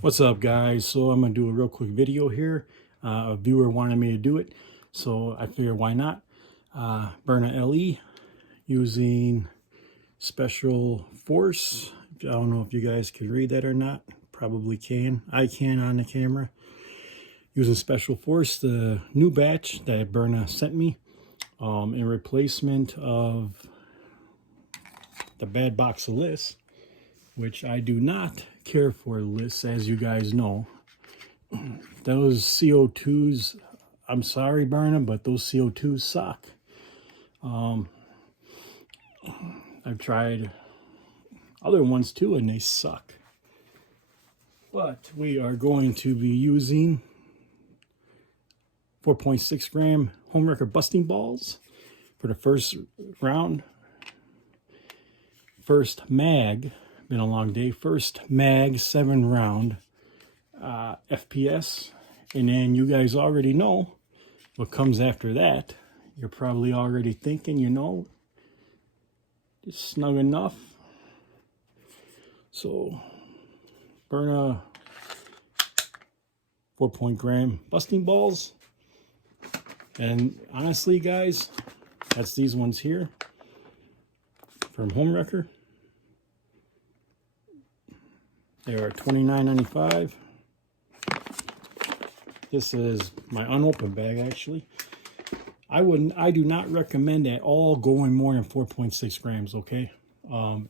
What's up, guys? So I'm gonna do a real quick video here. A viewer wanted me to do it, so I figured why not. Byrna LE using special force. I don't know if you guys can read that or not. Probably can. I can on the camera. Using special force, the new batch that Byrna sent me in replacement of the bad box of lists, which I do not care for lists, as you guys know. Those CO2s, I'm sorry, Byrna, but those CO2s suck. I've tried other ones too, and they suck. But we are going to be using 4.6 gram homewrecker busting balls for the first round. First mag, been a long day, first mag 7 round FPS. And then you guys already know what comes after that. You're probably already thinking, you know, it's snug enough. So Byrna 4.0 gram busting balls. And honestly, guys, that's these ones here from Homewrecker. They are $29.95. This is my unopened bag, actually. I do not recommend at all going more than 4.6 grams, okay?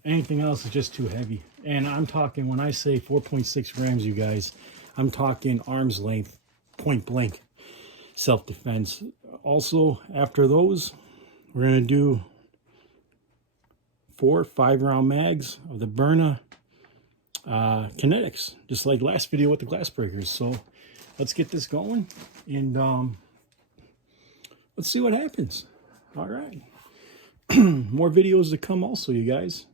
Anything else is just too heavy. And I'm talking, when I say 4.6 grams, you guys, I'm talking arm's length, point blank, self-defense. Also, after those, we're going to do 4 5-round mags of the Byrna kinetics, just like last video with the glass breakers. So let's get this going, and let's see what happens. All right. More videos to come also, you guys.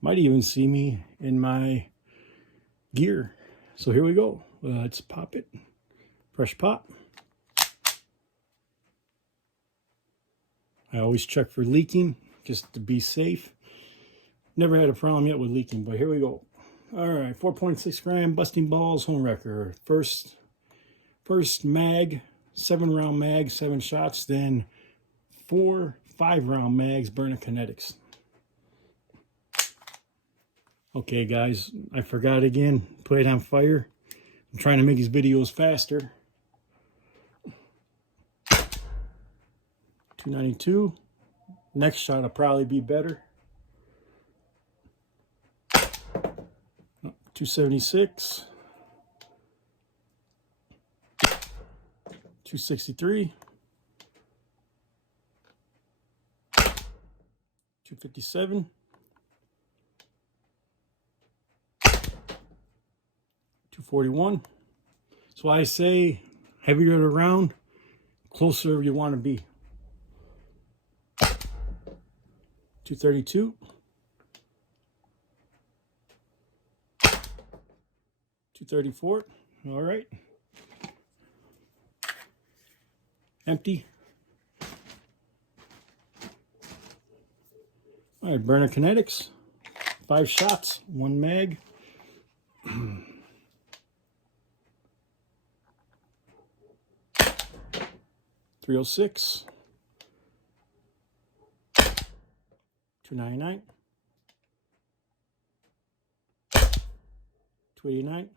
Might even see me in my gear. So here we go. Let's pop it. Fresh pop. I always check for leaking, just to be safe. Never had a problem yet with leaking, but here we go. All right, 4.6 gram busting balls, Homewrecker. First mag, 7-round mag, 7 shots, then 4 5-round mags, Byrna Kinetics. Okay, guys, I forgot again. Put it on fire. I'm trying to make these videos faster. 292. Next shot will probably be better. 276. 263. 257. 241. So I say heavier the round, closer you want to be. 232. 234. All right. Empty. All right, Byrna Kinetics. 5 shots, 1 mag. 306. 299. 289.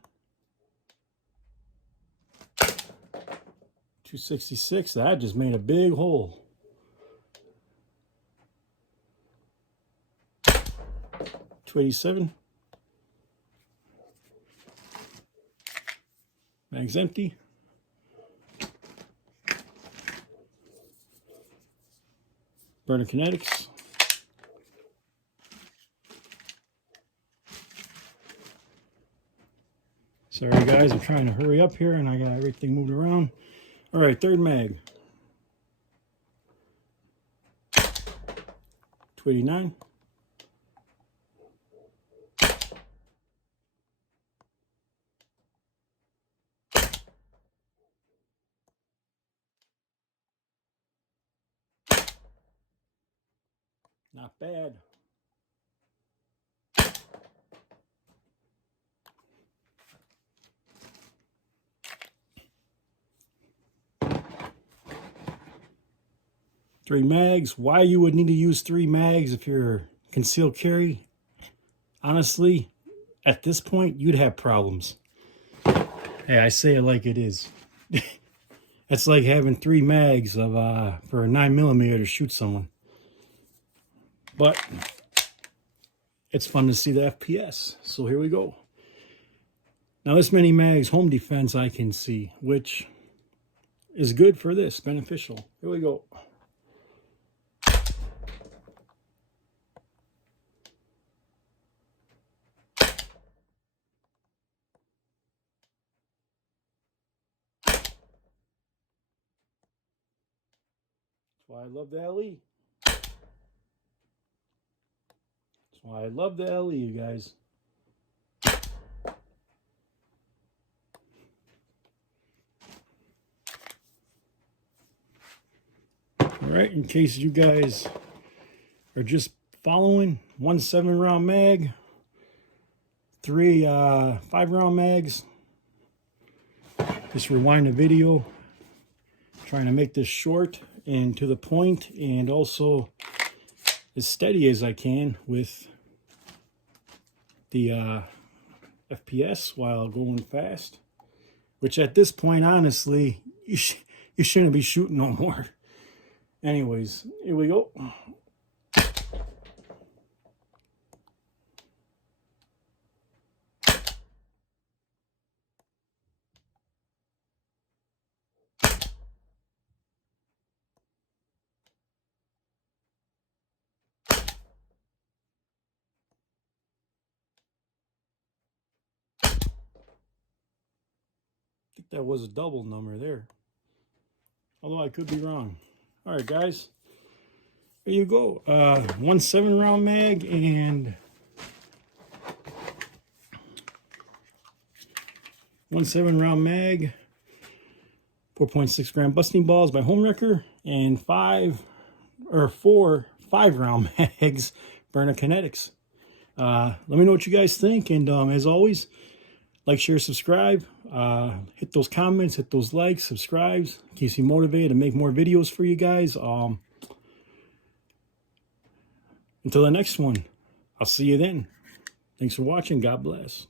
266. That just made a big hole. 287. Mag's empty. Byrna Kinetics. Sorry, guys, I'm trying to hurry up here, and I got everything moved around. All right, third mag. 289. 289. Not bad. 3 mags. Why you would need to use 3 mags if you're concealed carry? Honestly, at this point, you'd have problems. Hey, I say it like it is. It's like having 3 mags of for a 9mm to shoot someone. But it's fun to see the FPS. So here we go. Now this many mags, home defense I can see, which is good for this, beneficial. Here we go. That's why I love the LE. That's why I love the LE, you guys. Alright, in case you guys are just following, 1 7-round mag, 3 5-round mags. Just rewind the video, trying to make this short and to the point, and also as steady as I can with the FPS while going fast. Which at this point, honestly, you shouldn't be shooting no more. Anyways, here we go. I think that was a double number there. Although I could be wrong. Alright guys, there you go. 1 7-round mag and 1 7-round mag, 4.6 gram busting balls by Homewrecker, and 4 5-round mags, Byrna kinetics. Let me know what you guys think, and as always, like, share, subscribe. Hit those comments, hit those likes, subscribes. Keeps me motivated to make more videos for you guys. Until the next one, I'll see you then. Thanks for watching. God bless.